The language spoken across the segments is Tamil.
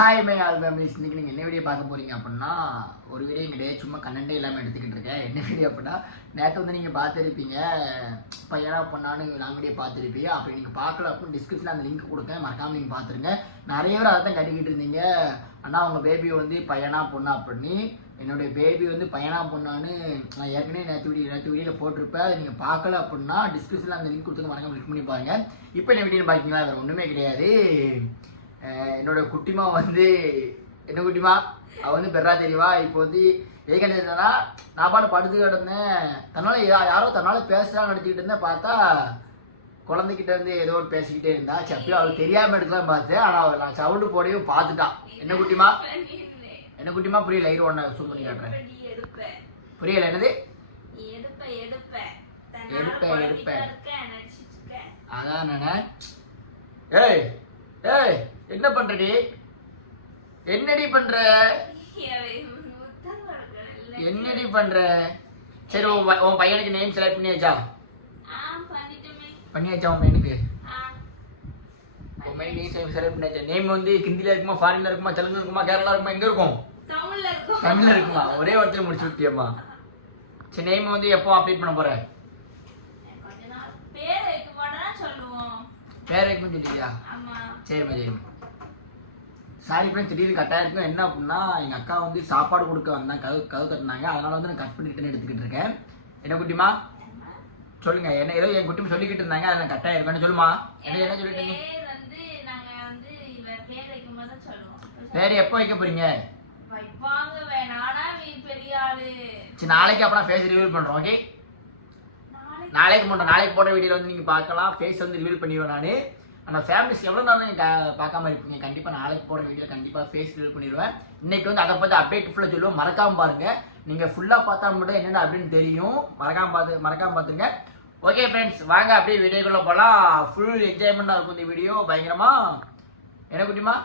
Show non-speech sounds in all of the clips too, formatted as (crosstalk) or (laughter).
ஹாய் மை ஆல் ஃபேமிலிஸ் இன்றைக்கி நீங்கள் என்ன வீடியோ பார்க்க போகிறீங்க அப்படின்னா ஒரு வீடியோ கிடையாது சும்மா கண்டென்ட்டே இல்லாமல் எடுத்துக்கிட்டு இருக்கேன். என்ன வீடியோ அப்படின்னா நேற்று வந்து நீங்கள் பார்த்துருப்பீங்க பையனா பொண்ணான்னு நான் வீடியோ பார்த்துருப்பீங்க அப்படி நீங்கள் பார்க்கல அப்படின்னு டிஸ்கிரிப்ஷனில் அந்த லிங்க் கொடுத்தேன் மறக்காமல் நீங்கள் பார்த்துருங்க. நிறைய பேர் அதை தான் கட்டிக்கிட்டு இருந்தீங்க. ஆனால் அவங்க பேபி வந்து பையனா பொண்ணா அப்படின்னு என்னுடைய பேபி வந்து பையனா பொண்ணான்னு நான் ஏற்கனவே நேற்று வீடியோ நேற்று வீடியோவில் போட்டிருப்பேன். அதை நீங்கள் பார்க்கல அப்படின்னா டிஸ்கிரிப்ஷனில் அந்த லிங்க் கொடுத்துங்க மறக்காமல் கிளிக் பண்ணி பாருங்கள் இப்போ என்ன வீடியோ பார்த்தீங்களா வேறு ஒன்றுமே கிடையாது. என்னோட குட்டிமா வந்து என்ன குட்டிமா அவ வந்து பெறா தெரியவா இப்போ வந்து எதுக்கு என்ன நான் பாட்டு படுத்து கிடந்தேன். தன்னால யாரோ தன்னால பேசுறான்னு நினச்சிக்கிட்டு இருந்தேன். பார்த்தா குழந்தைகிட்ட இருந்து ஏதோ ஒரு பேசிக்கிட்டே இருந்தா. சப்பி அவளுக்கு தெரியாம எடுக்கலாம் பார்த்தேன். ஆனா அவள் நான் சவுண்டு போடையும் பார்த்துட்டான் என்ன குட்டிமா என்ன குட்டிமா புரியல இரு ஒன்று சூப் பண்ணி காட்டுறேன். புரியல என்னது? எடுப்பேன், எடுப்பேன். அதான் நானே ஏய் ஏய் என்ன பண்றடி? என்னடி பண்ற? என்னடி பண்ற? சரி உன் பையனுக்கு நேம் செலக்ட் பண்ணியாச்சா? பண்ணியாச்சா உன் பையனுக்கு? உன் பையன் நேம் செலக்ட் பண்ணியாச்சா? நேம் வந்து ஹிந்தில இருக்குமா ஃபாரின்ல இருக்குமா தெலுங்கு இருக்குமா கேரளா இருக்குமா எங்க இருக்கும்? தமிழ்ல இருக்குமா? ஒரே ஒருத்தர் முடிச்சு விட்டியம்மா. சரி நேம் வந்து எப்போ அப்டேட் பண்ண போற? பேர் வைக்க சொல்லிட்டியா சரிம்மா சரிம்மா. சாரி ஃப்ரெண்ட்ஸ் திடீர்னு கட்டாயம் இருக்கும் என்ன அப்படின்னா எங்கள் அக்கா வந்து சாப்பாடு கொடுக்க வந்தாங்க கதவு கதவு தட்டினாங்க அதனால வந்து நான் கட் பண்ணிட்டு எடுத்துக்கிட்டு இருக்கேன். என்ன குட்டிமா? சொல்லுங்க. என்ன ஏதோ என் குட்டிமா சொல்லிக்கிட்டு இருந்தாங்க. அதை நான் கட்டாயம் இருக்கேன்னு சொல்லுமா? என்ன என்ன சொல்லிட்டு இருந்தீங்க? பேர் எப்போ வைக்க போறீங்க? சரி நாளைக்கு அப்புறம் ஃபேஸ் ரிவீல் பண்ணுறோம் ஓகே நாளைக்கு பண்ணுறோம் நாளைக்கு போட்ட வீடியோவில் வந்து நீங்கள் பார்க்கலாம். ஃபேஸ் வந்து ரிவீல் பண்ணிடுவேன் நான். ஆனால் ஃபேமிலிஸ் எவ்வளோ நாள் நீங்கள் பார்க்காம இருப்பீங்க. கண்டிப்பாக நாளைக்கு போடுற வீடியோ கண்டிப்பாக ஃபேஸ் ரிவீல் பண்ணிடுவேன். இன்னைக்கு வந்து அதை பற்றி அப்டேட் ஃபுல்லாக சொல்லுவோம் மறக்காம பாருங்க. நீங்கள் ஃபுல்லாக பார்த்தா மட்டும் என்னென்ன அப்படின்னு தெரியும். மறக்காம பார்த்து மறக்காம பார்த்துங்க ஓகே ஃப்ரெண்ட்ஸ் வாங்க அப்படியே வீடியோக்குள்ளே போகலாம் ஃபுல் என்ஜாய்மெண்ட்டாக இருக்கும் இந்த வீடியோ பயங்கரமா. என்ன குட்டிமா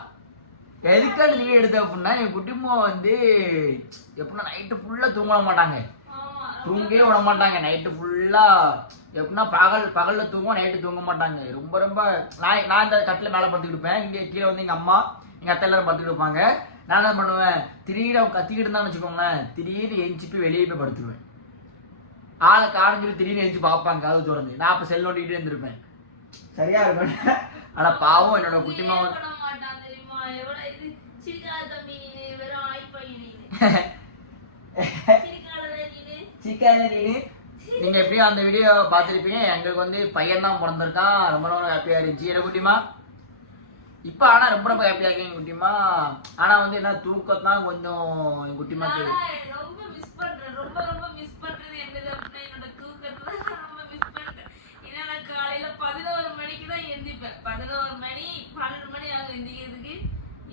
எதுக்காக நீங்கள் எடுத்த அப்படின்னா என் குட்டிமா வந்து எப்படின்னா நைட்டு ஃபுல்லாக தூங்க மாட்டாங்க. தூங்கவே விட மாட்டாங்க. நைட்டு ஃபுல்லாக எப்படின்னா பகல் பகலில் தூங்குவோம் நைட்டு தூங்க மாட்டாங்க. ரொம்ப ரொம்ப நான் நான் இந்த கட்டில் மேலே படுத்துக்கிட்டு இருப்பேன். இங்கே கீழே வந்து எங்கள் அம்மா எங்கள் அத்தை எல்லாரும் படுத்துக்கிட்டு இருப்பாங்க. நான் என்ன பண்ணுவேன்? திடீர்னு அவங்க கத்திக்கிட்டு இருந்தான்னு வச்சுக்கோங்களேன் திடீர்னு எஞ்சி போய் வெளியே போய் படுத்துருவேன். ஆளை காணும் சொல்லி திடீர்னு எஞ்சி பார்ப்பாங்க கதவு திறந்து. நான் அப்போ செல் நோண்டிக்கிட்டே இருந்திருப்பேன். சரியா இருக்கும். ஆனால் பாவம் என்னோட குட்டிமா வந்து பண்ண மாட்டான் தெரியுமா? எவ்வளவு இது? சிரிக்காத தம்பி நீ (laughs) வெறும் ஆய் பையன் நீ சிரிக்காதல நீ சிக்காத நீனு நீங்க எப்படியும் அந்த வீடியோ பார்த்துருப்பீங்க. எங்களுக்கு வந்து பையன் தான் பிறந்திருக்கான். ரொம்ப ரொம்ப ஹாப்பியா இருந்துச்சு என்ன குட்டிமா இப்போ ஆனா ரொம்ப ரொம்ப ஹாப்பியா இருக்கீங்க குட்டிமா ஆனா வந்து என்ன தூக்கத்தான் கொஞ்சம் என் குட்டிமாக்கு நான் ரொம்ப மிஸ் பண்றேன். ரொம்ப ரொம்ப மிஸ் பண்றது என்னது அப்படின்னா என்னோட தூக்கத்தை தான் ரொம்ப மிஸ் பண்றேன். ஏன்னா நான் காலையில பதினோரு மணிக்கு தான் எந்திப்பேன். பதினோரு மணி பன்னெண்டு மணி ஆகும் எந்திக்கிறதுக்கு.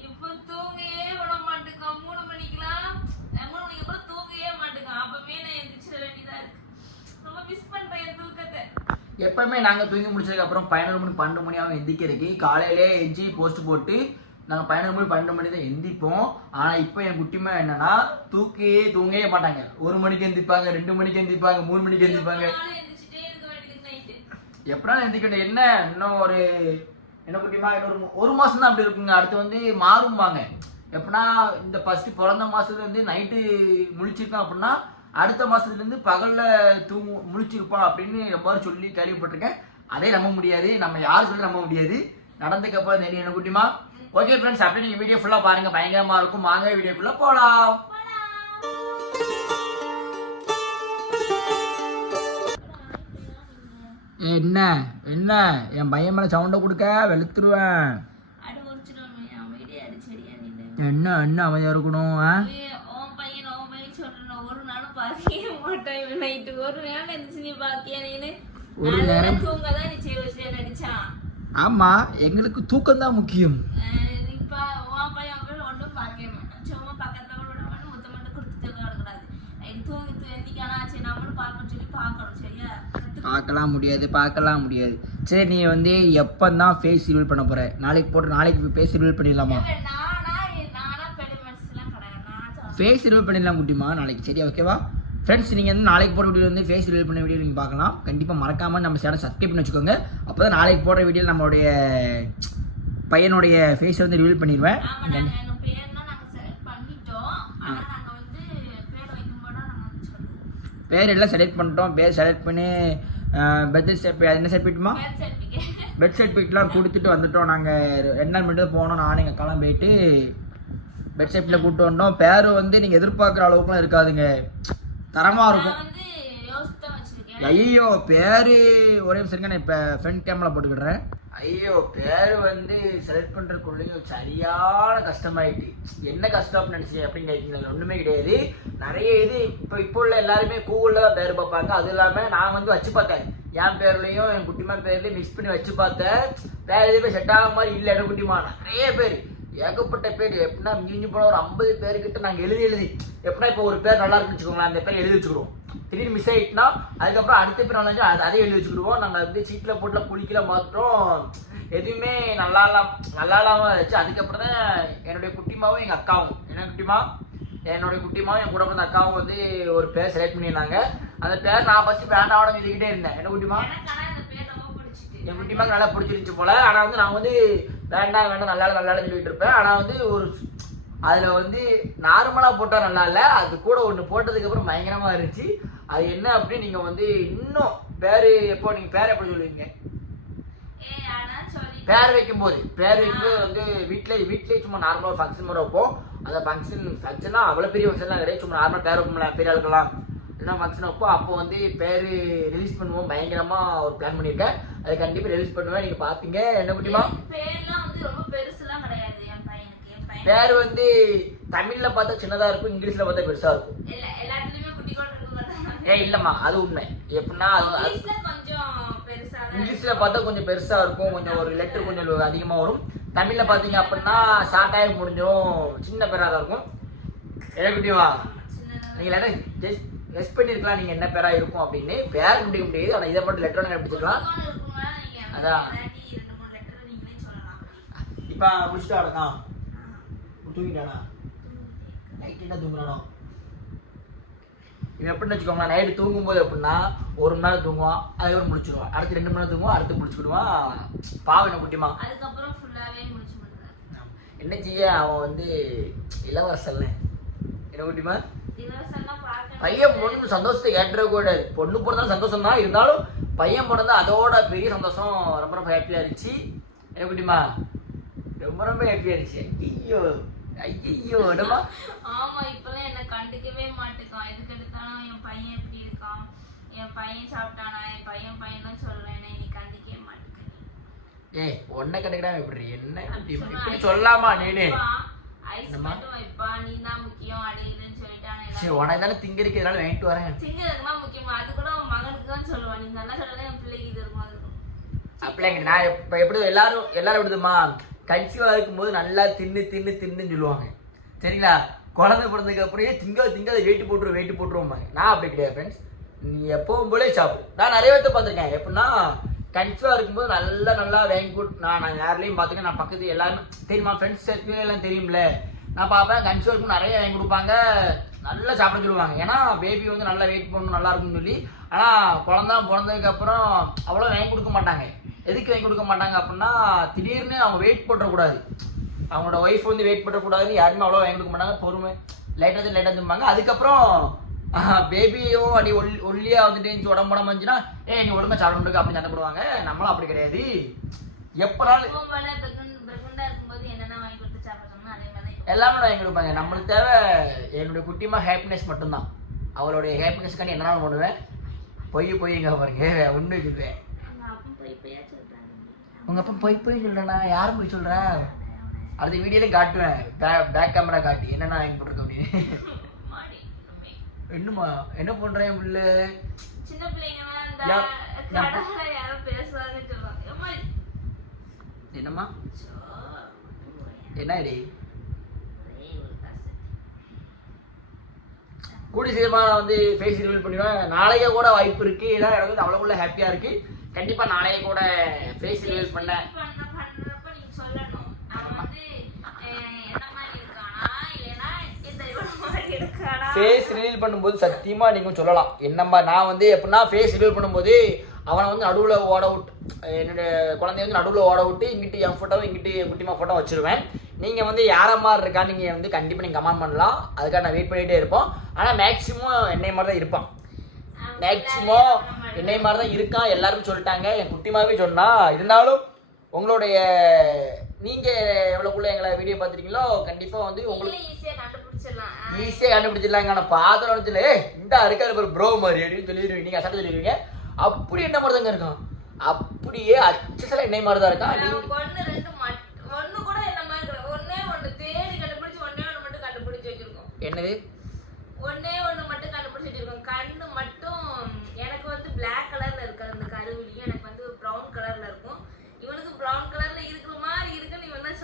இப்போ தூங்கவே விட மாட்டேங்க மூணு மணிக்கெல்லாம் மூணு மணிக்கு அப்புறம் தூங்கவே மாட்டேங்க அப்பவே நான் எந்திரிச்சிட வேண்டியதா இருக்கு. மிஸ் பண்றேன் என் தூக்கத்தை எப்பவுமே நாங்க தூங்கி முடிச்சதுக்கு அப்புறம் பதினொரு மணி பன்னெண்டு மணி ஆகும் எந்திக்கிறதுக்கு காலையிலே எஞ்சி போஸ்ட் போட்டு நாங்க பதினொரு மணி பன்னெண்டு மணி தான் எந்திப்போம். ஆனா இப்போ என் குட்டிமா என்னன்னா தூக்கியே தூங்கவே மாட்டாங்க. ஒரு மணிக்கு எந்திப்பாங்க ரெண்டு மணிக்கு எந்திப்பாங்க மூணு மணிக்கு எந்திப்பாங்க. எப்படாலும் எந்திக்கணும் என்ன இன்னும் ஒரு என்ன குட்டிமா இன்னொரு ஒரு மாசம் தான் அப்படி இருக்குங்க. அடுத்து வந்து மாறும்பாங்க. எப்படின்னா இந்த ஃபர்ஸ்ட் பிறந்த மாசத்துல இருந்து நைட்டு முழிச்சிருக்கான் அப்படின்னா அடுத்த மாசத்துல இருந்து பகல்ல தூங்கு முழிச்சிருப்பான் அப்படின்னு எவ்வாறு சொல்லி கேள்விப்பட்டிருக்கேன். அதே நம்ப முடியாது. நம்ம யாரும் சொல்லி நம்ப முடியாது. நடந்துக்கு அப்புறம் தெரியும் என்ன குட்டிமா. ஓகே ஃப்ரெண்ட்ஸ் அப்படியே நீங்க வீடியோ ஃபுல்லா பாருங்க. பயங்கரமா இருக்கும். வாங்க வீடியோக்குள்ள போலாம். என்ன? என்ன? என் பையன் மேல சவுண்டை கொடுக்க? வெளுத்துருவேன். என்ன? என்ன அமைதியா இருக்கணும் ஆ? உன் பையன் உன் பையன் சொல்றேன் ஒரு நாளும் மாட்டேன் இவன் நைட்டு ஒரு நேரம் இருந்துச்சு நீ நீனு? ஒரு நேரம். தூங்க தான் நீ நடிச்சான் ஆமா எங்களுக்கு தூக்கம் தான் முக்கியம் இப்ப உன் பையன் உன் பையன் ஒன்றும் பார்க்கவே மாட்டான். சும்மா பக்கத்துல கூட விட மாட்டேன் முத்த மட்டும் கொடுத்துட்டு கிடக்கூடாது நைட்டு தூங்கி தூ எந்திக்கானா? சரி நம்மளும் பார்க்கணும் சொல்லி பார்க்கணும் சரியா? கத்துக்கோ. பார்க்கலாம் முடியாது பார்க்கலாம் முடியாது. சரி நீ வந்து எப்போ தான் ஃபேஸ் ரிவீல் பண்ண போற? நாளைக்கு போட்டு நாளைக்கு ஃபேஸ் ரிவீல் பண்ணிடலாமா. ஃபேஸ் ரிவீல் பண்ணிடலாம் குட்டிமா நாளைக்கு? சரியா ஓகேவா ஃப்ரெண்ட்ஸ் நீங்கள் வந்து நாளைக்கு போடுற வீடியோ வந்து ஃபேஸ் ரிவீல் பண்ண வீடியோ நீங்கள் பார்க்கலாம். கண்டிப்பாக மறக்காமல் நம்ம சேனல் சப்ஸ்கிரைப் பண்ணி வச்சுக்கோங்க. அப்போ தான் நாளைக்கு போடுற வீடியோ நம்மளுடைய பையனுடைய ஃபேஸை வந்து ரிவீல் பண்ணிடுவேன். பேர் எல்லாம் செலக்ட் பண்ணிட்டோம். பேர் செலக்ட் பண்ணி பெட் செட் என்ன செட் பண்ணிட்டுமா பேர் சர்டிபிகேட் பெட் சர்டிஃபிகேட்லாம் கொடுத்துட்டு வந்துட்டோம். நாங்கள் ரெண்டு நாள் மட்டும் போனோம். நானும் எங்கள் அக்காலாம் போயிட்டு பெட் சர்டிஃபிகேட் கூப்பிட்டு வந்தோம். பேர் வந்து நீங்கள் எதிர்பார்க்குற அளவுக்குலாம் இருக்காதுங்க. தரமாக இருக்கும். ஐயோ பேர் ஒரே நிமிஷம் நான் இப்போ ஃப்ரண்ட் கேமரா போட்டுக்கிடுறேன். ஐயோ பேர் வந்து செலக்ட் பண்ணுறதுக்குள்ளேயும் சரியான கஷ்டமாயிட்டு. என்ன கஷ்டம் நினச்சி அப்படின்னு கேட்டீங்களா? ஒன்றுமே கிடையாது. நிறைய இது இப்போ இப்போ உள்ள எல்லாருமே கூகுளில் தான் பேர் பார்ப்பாங்க. அது இல்லாமல் நான் வந்து வச்சு பார்த்தேன். என் பேர்லையும் என் குட்டிமா பேர்லையும் மிக்ஸ் பண்ணி வச்சு பார்த்தேன். வேறு எதுவுமே செட் ஆக மாதிரி இல்லை இடம் குட்டிமா நிறைய பேர். ஏகப்பட்ட பேர். எப்படின்னா மிஞ்சி போன ஒரு ஐம்பது பேர்கிட்ட நாங்கள் எழுதி எழுதி. எப்படின்னா இப்போ ஒரு பேர் நல்லா இருக்குன்னு வச்சுக்கோங்களேன் அந்த பேர் எழுதி வச்சுக்கிடுவோம். திடீர்னு மிஸ் ஆயிட்டுனா அதுக்கப்புறம் அடுத்த பேர் நல்லா அது அதையும் எழுதி வச்சுக்கிடுவோம். நாங்கள் வந்து சீட்டில் போட்டுல குளிக்கல மாத்திரம் எதுவுமே நல்லா இல்லாம நல்லா இல்லாமல் இருந்துச்சு. அதுக்கப்புறம் தான் என்னுடைய குட்டிமாவும் எங்கள் அக்காவும். என்ன குட்டிமா? என்னுடைய குட்டிமாவும் என் கூட பிறந்த அக்காவும் வந்து ஒரு பேர் செலக்ட் பண்ணியிருந்தாங்க. அந்த பேர் நான் ஃபஸ்ட்டு வேண்டாம் எழுதிக்கிட்டே இருந்தேன். என்ன குட்டிமா? என் குட்டிமாக்கு நல்லா பிடிச்சிருந்துச்சு போல. ஆனால் வந்து நான் வந்து வேண்டாம் வேண்டாம் நல்லா நல்லா சொல்லிட்டு இருப்பேன். ஆனால் வந்து ஒரு அதில் வந்து நார்மலாக போட்டால் நல்லா இல்லை. அது கூட ஒன்று போட்டதுக்கப்புறம் பயங்கரமாக இருந்துச்சு. அது என்ன அப்படின்னு நீங்கள் வந்து இன்னும் பேர் எப்போ நீங்கள் பேர் எப்படி சொல்லுவீங்க? பேர் வைக்கும்போது. பேர் வைக்கும்போது வந்து வீட்டில் வீட்டிலே சும்மா நார்மலாக ஃபங்க்ஷன் மாதிரி வைப்போம். அந்த ஃபங்க்ஷன் ஃபங்க்ஷனா அவ்வளோ பெரிய ஃபங்க்ஷன்லாம் கிடையாது. சும்மா நார்மலாக பேர் வைப்போம்ல பெரிய ஆளுக்கெல்லாம். என்ன ஃபங்க்ஷன் வைப்போ அப்போ வந்து பேர் ரிலீஸ் பண்ணுவோம். பயங்கரமாக ஒரு பிளான் பண்ணியிருக்கேன். அது கண்டிப்பாக ரிலீஸ் பண்ணுவேன். நீங்கள் பார்ப்பீங்க என்ன பையன் பேர் வந்து தமிழில் பார்த்தா சின்னதாக இருக்கும் இங்கிலீஷில் பார்த்தா பெருசாக இருக்கும். ஏ இல்லைம்மா அது உண்மை. எப்படின்னா அது இங்கிலீஷ்ல பார்த்தா கொஞ்சம் பெருசாக இருக்கும். கொஞ்சம் ஒரு லெட்டர் கொஞ்சம் அதிகமாக வரும். தமிழில் பார்த்தீங்க அப்படின்னா ஷார்ட்டாக முடிஞ்சிடும் சின்ன பேராக தான் இருக்கும். ஏகுட்டிவா சின்னதா நீங்கள் ஜஸ்ட் கெஸ் பண்ணியிருக்கலாம் நீங்கள் என்ன பேராக இருக்கும் அப்படின்னு பேர் முடிக்க முடியாது ஆனால் இதை மட்டும் லெட்டர் நீங்க அதான். இப்போ முடிச்சுட்டு அடங்கா தூங்கிட்டானா? நைட்டு என்ன தூங்குறானோ? இவன் எப்படின்னு வச்சுக்கோங்களேன். நைட்டு தூங்கும்போது எப்படின்னா ஒரு மணி நேரம் தூங்குவான் அதுக்கப்புறம் முடிச்சிடுவான் அடுத்து ரெண்டு மணி நேரம் தூங்குவான் அடுத்து முடிச்சுக்கிடுவான். பாவம் என்ன குட்டிமா? என்ன செய்ய? அவன் வந்து இளவரசல்ல என்ன குட்டிமா? பையன் பொண்ணு சந்தோஷத்தை ஏற்ற கூடாது. பொண்ணு பிறந்தாலும் சந்தோஷம் தான். இருந்தாலும் பையன் பிறந்தா அதோட பெரிய சந்தோஷம் ரொம்ப ரொம்ப ஹாப்பியாக இருந்துச்சு. குட்டிமா ரொம்ப ரொம்ப ஹாப்பியாக இருந்துச்சு. ஐயோ ஐயோ இடமா ஆமா இப்பெல்லாம் என்ன கண்டுக்கவே மாட்டேக்கான். எதுக்கு எடுத்தாலும் என் பையன் எப்படி இருக்கான். என் பையன் சாப்பிட்டானா? என் பையன் பையனும் சொல்றேன் நீ கண்டுக்கவே மாட்டேங்க ஏய் உன்னை கண்டுக்கிடாம எப்படி? என்ன இப்படி இப்படி சொல்லாமா நீனு? ஐஸ்? மட்டும் வைப்பா. நீ தான் முக்கியம் அடையுதுன்னு சொல்லிட்டானே சரி உனக்கு தானே திங்கிறதுக்கு இதனால வாங்கிட்டு வரேன். திங்கிறதுக்குலாம் முக்கியமா? அது கூட உன் மகனுக்கு தான் சொல்லுவான். நீ நல்லா சொல்லலாம் என் பிள்ளைக்கு இது இருக்கும் அது இருக்கும். அப்படியே நான் இப்போ எப்படி எல்லாரும் எல்லாரும் எப்படிதுமா கன்சீவாக இருக்கும்போது நல்லா தின்னு தின்னு தின்னுன்னு சொல்லுவாங்க. சரிங்களா? குழந்தை பிறந்ததுக்கு அப்புறம் திங்க திங்க வெயிட் போட்டுரும் வெயிட் போட்டுருவோம்பாங்க நான் அப்படி கிடையாது ஃப்ரெண்ட்ஸ் நீ எப்பவும் போலே சாப்பிடு. நான் நிறைய பேர்த்த பார்த்துருக்கேன். எப்படின்னா கன்ஃபியூவாக இருக்கும்போது நல்லா நல்லா வாங்கி போட்டு நான் நான் யார்லையும் பார்த்துக்கேன் நான் பக்கத்து எல்லாருமே தெரியுமா ஃப்ரெண்ட்ஸ் சர்க்கிள் எல்லாம் தெரியும்ல? நான் பார்ப்பேன் கன்ஃபியூவாக இருக்கும் நிறைய வாங்கி கொடுப்பாங்க. நல்லா சாப்பிட சொல்லுவாங்க. ஏன்னா பேபி வந்து நல்லா வெயிட் பண்ணணும் நல்லா இருக்கும்னு சொல்லி. ஆனால் குழந்தை பிறந்ததுக்கப்புறம் அவ்வளோ வாங்கி கொடுக்க மாட்டாங்க. எதுக்கு வாங்கி கொடுக்க மாட்டாங்க அப்படின்னா திடீர்னு அவங்க வெயிட் போட்டக்கூடாது அவங்களோட ஒய்ஃப் வந்து வெயிட் பண்ணக்கூடாதுன்னு யாருமே அவ்வளோ வாங்கி கொடுக்க மாட்டாங்க. பொறுமை. லைட்டாக லைட்டாக திரும்பாங்க அதுக்கப்புறம் பேபியும் அடி ஒல்லி ஒல்லியாக வந்துட்டு இருந்துச்சு உடம்பு உடம்பு இருந்துச்சுன்னா ஏ நீ ஒழுங்கா சாப்பிட்டு அப்படின்னு சண்டை போடுவாங்க நம்மளும் அப்படி கிடையாது. எப்போனாலும் எல்லாமே வாங்கி கொடுப்பாங்க. நம்மளுக்கு தேவை என்னுடைய குட்டிமா ஹாப்பினஸ் மட்டும்தான். அவளுடைய ஹாப்பினஸ்க்காண்டி என்ன பண்ணுவேன்? பொய் பொய்ங்க பாருங்க. உண்மை சொல்லுவேன் எங்க அப்பா போய் போயா சொல்றாங்க. உங்க அப்பா பொய் பொய் சொல்றேனா? யாரும் போய் சொல்றேன் அடுத்த வீடியோல காட்டுவேன். பேக் கேமரா காட்டி. என்னென்ன வாங்கி போட்டிருக்க அப்படின்னு. (laughs) என்னம்மா என்ன பண்றேன் புள்ள? சின்ன அம்மா என்னம்மா? சோ, என்ன டி ஒரே ஒரு காசு. கூடி சீக்கிரமா நான் வந்து ஃபேஸ் ரிவீல் பண்ணிடுவேன். நாளைக்கே கூட வாய்ப்பு இருக்கு. ஏன்னா எனக்கு வந்து அவ்வளோக்குள்ள ஹாப்பியா இருக்கு. கண்டிப்பா நாளைக்கு கூட ஃபேஸ் ரிவீல் பண்ணேன் ஃபேஸ் ரிவீல் பண்ணும்போது சத்தியமாக நீங்க சொல்லலாம். என்னம்மா நான் வந்து எப்படின்னா ஃபேஸ் ரிவீல் பண்ணும்போது அவனை வந்து நடுவில் ஓட விட்டு என்னோட குழந்தைய வந்து நடுவில் ஓட விட்டு இங்கிட்டு என் ஃபோட்டோவும் இங்கிட்டு என் குட்டிமா ஃபோட்டோ வச்சுருவேன். நீங்கள் வந்து யாரை மாதிரி இருக்கா நீங்கள் வந்து கண்டிப்பாக நீங்கள் கமெண்ட் பண்ணலாம். அதுக்காக நான் வெயிட் பண்ணிகிட்டே இருப்போம். ஆனால் மேக்ஸிமம் என்னை மாதிரி தான் இருப்பான். மேக்ஸிமம் என்னை மாதிரி தான் இருக்கான் எல்லாரும் சொல்லிட்டாங்க. என் குட்டிமாவே சொன்னால் இருந்தாலும் உங்களுடைய நீங்கள் எவ்வளோக்குள்ள எங்களை வீடியோ பார்த்துருக்கீங்களோ கண்டிப்பாக வந்து உங்களுக்கு ஈஸியா கண்டுபிடிச்சிடலாம். ஆ, ஈஸியாக கண்டுபிடிச்சிடலாங்க. ஆனால் பாத்திரம் வந்து இந்த இருக்காரு ஒரு ப்ரோ மாதிரி அப்படின்னு சொல்லிடுவீங்க. நீங்கள் அசட்ட சொல்லிடுவீங்க. அப்படி என்ன மாதிரி தாங்க இருக்கான்? அப்படியே அச்சசல என்னை மாதிரி தான் இருக்கான் நீங்க- ஒண்ணு கூட என்ன மாதிரி கிடையாது. ஒண்ணே தேடி கண்டுபிடிச்சு ஒண்ணே ஒண்ணு மட்டும் கண்டுபிடிச்சு வச்சிருக்கோம். என்னது? ஒண்ணே ஒண்ணு மட்டும் கண்டுபிடிச்சு வச்சிருக்கோம் கண்ணு மட்டும் எனக்கு வந்து Black கலர்ல இருக்காது அந்த கருவிலியும் எனக்கு வந்து ப்ரௌன் கலர்ல இருக்கும் இவனுக்கு ப்ரௌன் கலர்ல இருக்கிற மாதிரி இருக்குன்னு இவன் தான்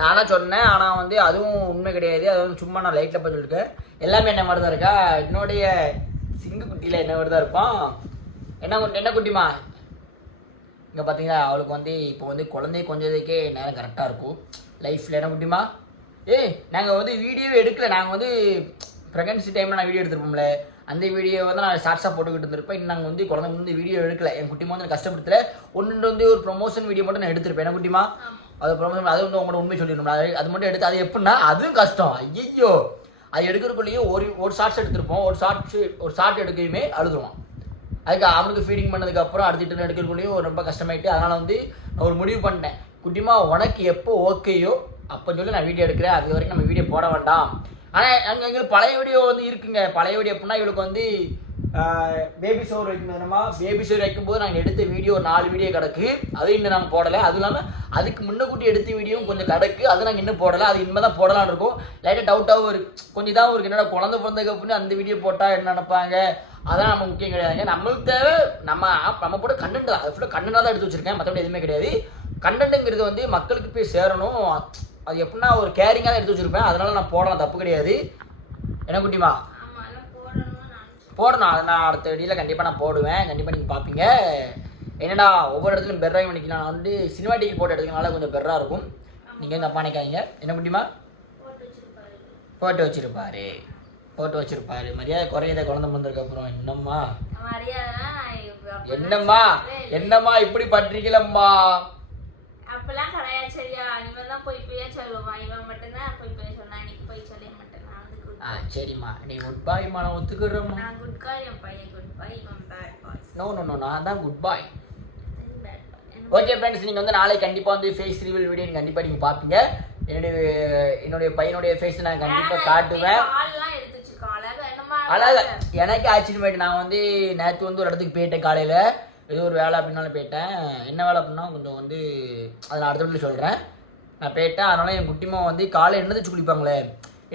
நானாக சொன்னேன் ஆனால் வந்து அதுவும் உண்மை கிடையாது. அது வந்து சும்மா நான் லைட்டில் போய் சொல்லிருக்கேன் எல்லாமே என்ன மாதிரி தான் இருக்கா? என்னுடைய சிங்கு குட்டியில் என்ன மாதிரி தான் இருப்பான்? என்ன குட்டி என்ன குட்டிமா இங்கே பார்த்தீங்களா அவளுக்கு வந்து இப்போ வந்து குழந்தைய கொஞ்சதுக்கே நேரம் கரெக்டாக இருக்கும். லைஃப்பில் என்ன குட்டிமா ஏய் நாங்கள் வந்து வீடியோவே எடுக்கல. நாங்கள் வந்து ப்ரெக்னன்சி டைமில் நான் வீடியோ எடுத்துருப்போம்ல. அந்த வீடியோ வந்து நான் ஷார்ட்ஸாக போட்டுக்கிட்டு இருந்திருப்பேன். இன்னும் நாங்கள் வந்து குழந்தை வந்து வீடியோ எடுக்கல. என் குட்டிமா வந்து நான் கஷ்டப்படுத்தல. ஒன்று வந்து ஒரு ப்ரொமோஷன் வீடியோ மட்டும் நான் எடுத்திருப்பேன். என்ன குட்டிமா அது அப்புறம் அது வந்து உங்களோட உண்மை சொல்லிடணும். அது மட்டும் எடுத்து அது எப்படின்னா அதுவும் கஷ்டம். ஐயோ அது எடுக்கிறக்குள்ளேயும் ஒரு ஒரு ஷார்ட்ஸ் எடுத்திருப்போம். ஒரு ஷார்ட்ஸ் ஒரு ஷார்ட் எடுக்கையுமே அழுதுருவான். அதுக்கு அவனுக்கு ஃபீடிங் பண்ணதுக்கப்புறம் அடுத்த எடுக்கிறக்குள்ளேயும் ரொம்ப கஷ்டமாயிட்டு அதனால் வந்து நான் ஒரு முடிவு பண்ணேன். குட்டிமா உனக்கு எப்போ ஓகேயோ அப்போ சொல்லி நான் வீடியோ எடுக்கிறேன். அது வரைக்கும் நம்ம வீடியோ போட வேண்டாம். ஆனால் அங்கே எங்களுக்கு பழைய வீடியோ வந்து இருக்குங்க. பழைய வீடியோ எப்படின்னா இவளுக்கு வந்து பேபி ஷோர் வைக்கணுமா பேபி ஷோர் வைக்கும்போது நாங்கள் எடுத்த வீடியோ ஒரு நாலு வீடியோ கிடக்கு. அது இன்னும் நாங்கள் போடலை. அதுவும் இல்லாமல் அதுக்கு முன்னக்கூட்டி எடுத்த வீடியோவும் கொஞ்சம் கிடக்கு. அது நாங்கள் இன்னும் போடலை. அது இனிமேல் தான் போடலாம்னு இருக்கும். லைட்டாக டவுட்டாகவும் இருக்கு. கொஞ்சம் இதாகவும் ஒரு என்னடா குழந்தை பிறந்ததுக்கு அப்படின்னு அந்த வீடியோ போட்டால் என்ன நினைப்பாங்க? அதெல்லாம் நம்ம முக்கியம் கிடையாதுங்க நம்மளுக்கு தேவை நம்ம நம்ம போட கண்டென்ட் தான். அது ஃபுல்லாக கண்டென்ட்டாக தான் எடுத்து வச்சிருக்கேன். மற்றபடி எதுவுமே கிடையாது. கண்டென்ட்டுங்கிறது வந்து மக்களுக்கு போய் சேரணும். அது எப்படின்னா ஒரு கேரிங்காக தான் எடுத்து வச்சிருப்பேன். அதனால நான் போடலாம். தப்பு கிடையாது. என்ன குட்டிமா ஆமா எல்லாம் போடணும்னு நினைச்சேன் போடணும். அதை நான் அடுத்த வீடியோவில் கண்டிப்பாக நான் போடுவேன். கண்டிப்பாக நீங்கள் பார்ப்பீங்க என்னடா ஒவ்வொரு இடத்துலையும் பெர்ராக பண்ணிக்கலாம் நான் வந்து சினிமா போட்டு எடுக்கிறனால கொஞ்சம் பெர்ராக இருக்கும். நீங்கள் வந்து அப்பா நினைக்காதீங்க என்ன முடியுமா போட்டு வச்சிருப்பாரு. போட்டு வச்சுருப்பாரு. மரியாதை குறையத குழந்தை பிறந்ததுக்கப்புறம் என்னம்மா? என்னம்மா? என்னம்மா இப்படி பண்றீங்களம்மா? அப்பெல்லாம் கிடையாது சரியா. இவன் தான் போய் போய் சொல்லுவான் இவன் மட்டும்தான் போய் போய் சொன்னா இன்னைக்கு போய் சொல்ல மாட்டேன் நான் வந்து good ஆ. சரிம்மா. நீ குட் பாய்மா நான் ஒத்துக்கிறேம்மா. நான் குட் காய் என் பையன் குட் பாய் இவன் bad boy no no no நான் தான் குட் பாய் ஓகே ஃப்ரெண்ட்ஸ் நீங்கள் வந்து நாளைக்கு கண்டிப்பாக வந்து ஃபேஸ் ரிவீல் வீடியோ கண்டிப்பாக நீங்கள் பார்ப்பீங்க என்னுடைய என்னுடைய பையனுடைய ஃபேஸ் நான் கண்டிப்பாக காட்டுவேன். அழகா எனக்கு ஆச்சரியமாயிட்டு நான் வந்து நேற்று வந்து ஒரு இடத்துக்கு போயிட்டேன் காலையில். ஏதோ ஒரு வேலை அப்படின்னாலும் போயிட்டேன். என்ன வேலை அப்படின்னா கொஞ்சம் வந்து அதை நான் அடுத்த சொல்கிறேன் நான் போயிட்டேன். அதனால என் குட்டிமா வந்து காலை எண்ணெய் தேய்ச்சி குளிப்பாங்களே.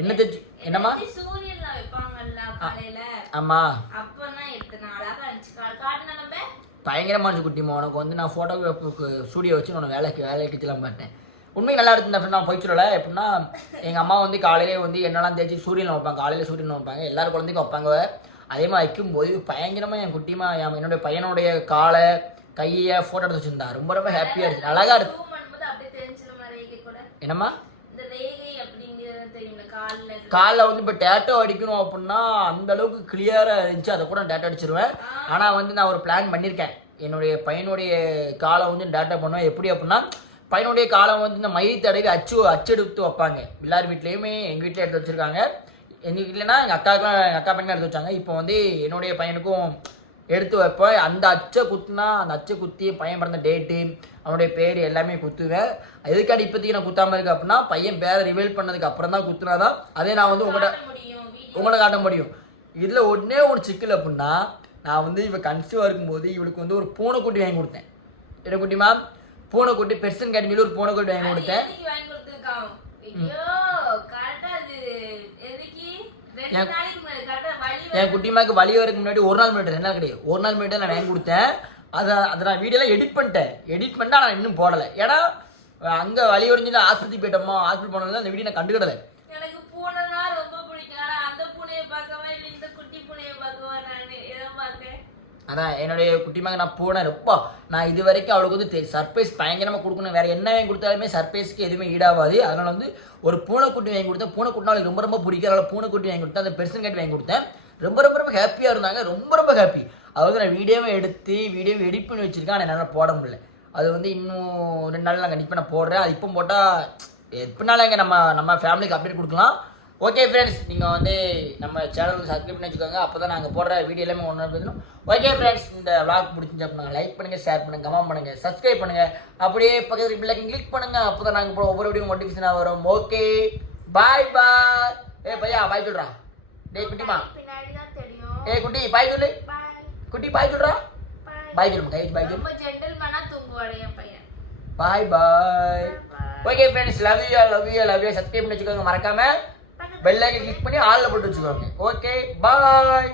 எண்ணெய் தேய்ச்சி என்னம்மா? சூரியன்ல வைப்பாங்கல்ல காலையில. ஆமாம் அப்பதான் எடுத்து நான் அழகா இருந்துச்சு காட்டுன நம்ம? பயங்கரமாக இருந்துச்சு குட்டிமா உனக்கு வந்து நான் ஃபோட்டோகிராஃபுக்கு ஸ்டூடியோ வச்சு உனக்கு வேலைக்கு வேலைக்கு வச்சுலாம் பார்த்தேன். உண்மை நல்லா ஃப்ரெண்ட் நான் போய் சொல்லலை. எப்படின்னா எங்கள் அம்மா வந்து காலையிலே வந்து எண்ணெல்லாம் தேய்ச்சி சூரியன் வைப்பாங்க. காலையில் சூரியன் வைப்பாங்க. எல்லாரும் குழந்தைக்கும் வைப்பாங்க. அதே மாதிரி வைக்கும்போது பயங்கரமாக என் குட்டிமா என் என்னுடைய பையனுடைய காலை கையை ஃபோட்டோ எடுத்து வச்சிருந்தா. ரொம்ப ரொம்ப ஹாப்பியாக இருந்துச்சு. அழகாக இருக்கு என்னம்மா இந்த ரேகை அப்படிங்கிறது தெரியும்ல கால்ல வந்து இப்போ டேட்டோ அடிக்கணும் அப்படின்னா அந்த அளவுக்கு கிளியராக இருந்துச்சு. அதை கூட நான் டேட்டோ அடிச்சிருவேன். ஆனால் வந்து நான் ஒரு பிளான் பண்ணியிருக்கேன் என்னுடைய பையனுடைய காலை வந்து டேட்டா பண்ணுவேன். எப்படி அப்படின்னா பையனுடைய காலம் வந்து இந்த மை தடவி அச்சு அச்செடுத்து வைப்பாங்க. எல்லார் வீட்லேயுமே எங்கள் வீட்டில் எடுத்து வச்சுருக்காங்க. எங்கள் வீட்டிலனா எங்கள் அக்காவுக்குலாம் எங்கள் அக்கா பையன் எடுத்து வச்சாங்க. இப்போ வந்து என்னுடைய பையனுக்கும் எடுத்து வைப்பேன் அந்த அச்சை குத்துனா அந்த அச்சை குத்தி பையன் பிறந்த டேட்டு அவனுடைய பேர் எல்லாமே குத்துவேன் எதுக்காடி இப்போதைக்கு நான் குத்தாமல் இருக்கு அப்படின்னா பையன் பேரை ரிவீல் பண்ணதுக்கு அப்புறம் தான் குத்துனாதான். அதே நான் வந்து உங்கள்கிட்ட காட்ட உங்களை காட்ட முடியும். இதில் ஒன்றே ஒரு சிக்கல் அப்படின்னா நான் வந்து இவ கன்சீவாக இருக்கும்போது இவளுக்கு வந்து ஒரு பூனைக்குட்டி வாங்கி கொடுத்தேன். என்ன குட்டிமா பூனைக்குட்டி பெர்சன் கேட்டமியில் ஒரு பூனைக்குட்டி வாங்கி கொடுத்தேன் எதுக்கு வாங்கி கொடுத்துருக்கான் ஐயோ கரெக்டா அது எதுக்கு ரெண்டு நாளைக்கு முன்னாடி கரெக்டா வழி என் குட்டிமாக்கு வழி வரதுக்கு முன்னாடி ஒரு நாள் முன்னாடி ரெண்டு நாள் கிடையாது. ஒரு நாள் முன்னாடி நான் வாங்கி கொடுத்தேன். அதை அதை நான் வீடியோலாம் எடிட் பண்ணிட்டேன். எடிட் பண்ணிட்டா நான் இன்னும் போடலை. ஏன்னா அங்கே வழி வரைஞ்சு ஆஸ்பத்திரி போயிட்டோமா? ஹாஸ்பிட்டல் போனதுல அந்த வீடியோ நான் கண்டுக்கிடலை. எனக்கு பூனைனா ரொம்ப பிடிக்கும். ஆனா அந்த பூனையை பார்க்கவா? இல்ல இந்த குட்டி பூனையை பார்க்கவா? அதான் என்னுடைய குட்டிமாக நான் போனேன். ரொம்ப நான் இது வரைக்கும் அவளுக்கு வந்து சர்ப்ரைஸ் பயங்கரமாக கொடுக்கணும். வேறு என்ன வாங்கி கொடுத்தாலுமே சர்ப்ரைஸ்க்கு எதுவுமே ஈடாகாது. அதனால் வந்து ஒரு பூனைக்குட்டி வாங்கி கொடுத்தேன். பூனைக்குட்டினா அவளுக்கு ரொம்ப ரொம்ப பிடிக்கும். அதனால் பூனைக்குட்டி வாங்கி கொடுத்தேன். அந்த பெர்சன் கேட்டு வாங்கி கொடுத்தேன். ரொம்ப ரொம்ப ரொம்ப ஹாப்பியாக இருந்தாங்க. ரொம்ப ரொம்ப ஹாப்பி அதாவது நான் வீடியோவை எடுத்து வீடியோவை எடிட் பண்ணி வச்சுருக்கேன். ஆனால் என்னால் போட முடியல. அது வந்து இன்னும் ரெண்டு நாள் நான் கண்டிப்பாக நான் போடுறேன். அது இப்போ போட்டால் எப்படினாலும் எங்கள் நம்ம நம்ம ஃபேமிலிக்கு அப்டேட் கொடுக்கலாம். ஓகே ஃப்ரெண்ட்ஸ் நீங்கள் வந்து நம்ம சேனலுக்கு சப்ஸ்கிரைப் பண்ணி வச்சுக்கோங்க. அப்போ தான் நாங்கள் போடுற வீடியோ எல்லாமே ஒன்று பேசணும் ஓகே ஃப்ரெண்ட்ஸ் இந்த vlog பிடிச்சிருந்துச்சு அப்படின்னா லைக் பண்ணுங்கள் ஷேர் பண்ணுங்கள் கமெண்ட் பண்ணுங்கள் சப்ஸ்கிரைப் பண்ணுங்கள் அப்படியே பக்கத்தில் பிள்ளைங்க கிளிக் பண்ணுங்கள் அப்போ தான் நாங்கள் ஒவ்வொரு வீடியோ நோட்டிஃபிகேஷனாக வரும். ஓகே பாய் பாய் ஏ பையா பாய் சொல்கிறா டேய் குட்டிமா ஏய் குட்டி பாய் சொல்லு. குட்டி பாய் சொல்றா. பாய் சொல்லுமா கை பாய் சொல்லு. ரொம்ப ஜென்டில்மேனா தூங்குவாடு என் பையன். Bye bye. Okay friends love you love you love you subscribe பண்ணி வச்சுக்கோங்க மறக்காம. பெல் ஐக்கன் கிளிக் பண்ணி ஆல்ல போட்டு வச்சுக்கோங்க. Okay bye